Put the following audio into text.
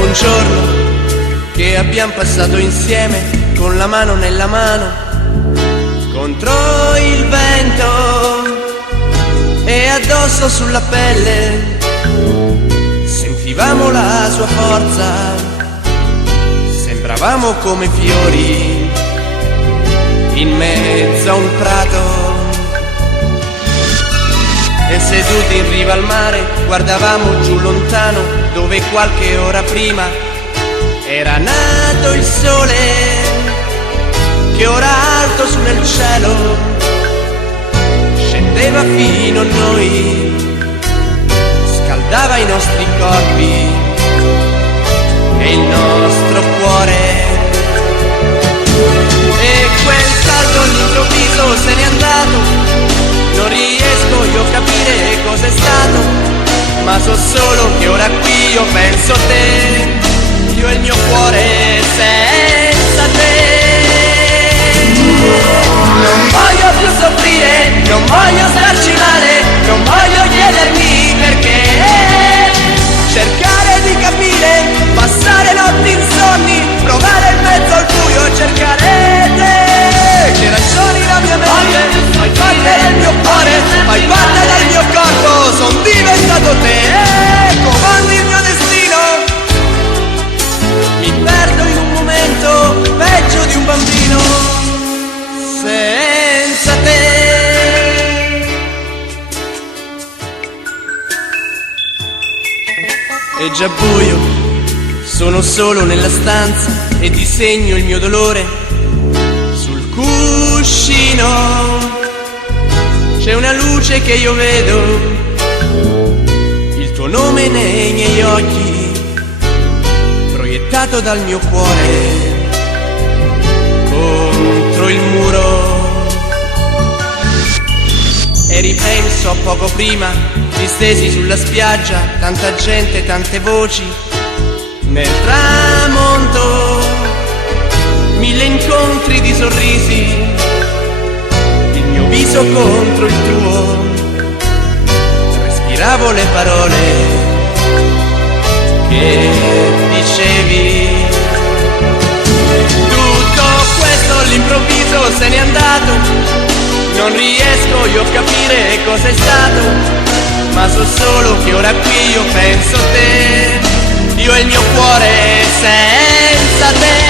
dopo un giorno che abbiamo passato insieme, con la mano nella mano, contro il vento e addosso sulla pelle, sentivamo la sua forza, sembravamo come fiori in mezzo a un prato. E seduti in riva al mare guardavamo giù lontano, dove qualche ora prima era nato il sole, che ora alto su nel cielo scendeva fino a noi, scaldava i nostri corpi e il nostro cuore. E quel salto all'improvviso se n'è andato, non riesco io a capire cos'è stato, ma so solo che ora qui io penso a te, io e il mio cuore senza te. Non voglio più soffrire, non voglio starci male, non voglio chiedermi perché, cercare di capire, passare notti insonni, provare in mezzo al buio e cercare te. Che ragioni la mia mente, fai parte del mio cuore, fai parte del mio corpo, son diventato te, comandi il mio destino. Mi perdo in un momento, peggio di un bambino, senza te. È già buio, sono solo nella stanza e disegno il mio dolore sul cuscino. C'è una luce che io vedo, il tuo nome nei miei occhi, proiettato dal mio cuore contro il muro. E ripenso a poco prima, distesi sulla spiaggia, tanta gente, tante voci, nel tramonto, mille incontri di sorrisi, il mio viso contro il tuo, respiravo le parole che dicevi. Tutto questo all'improvviso se n'è andato, non riesco io a capire cos'è stato, ma so solo che ora qui io penso a te, io e il mio cuore senza te.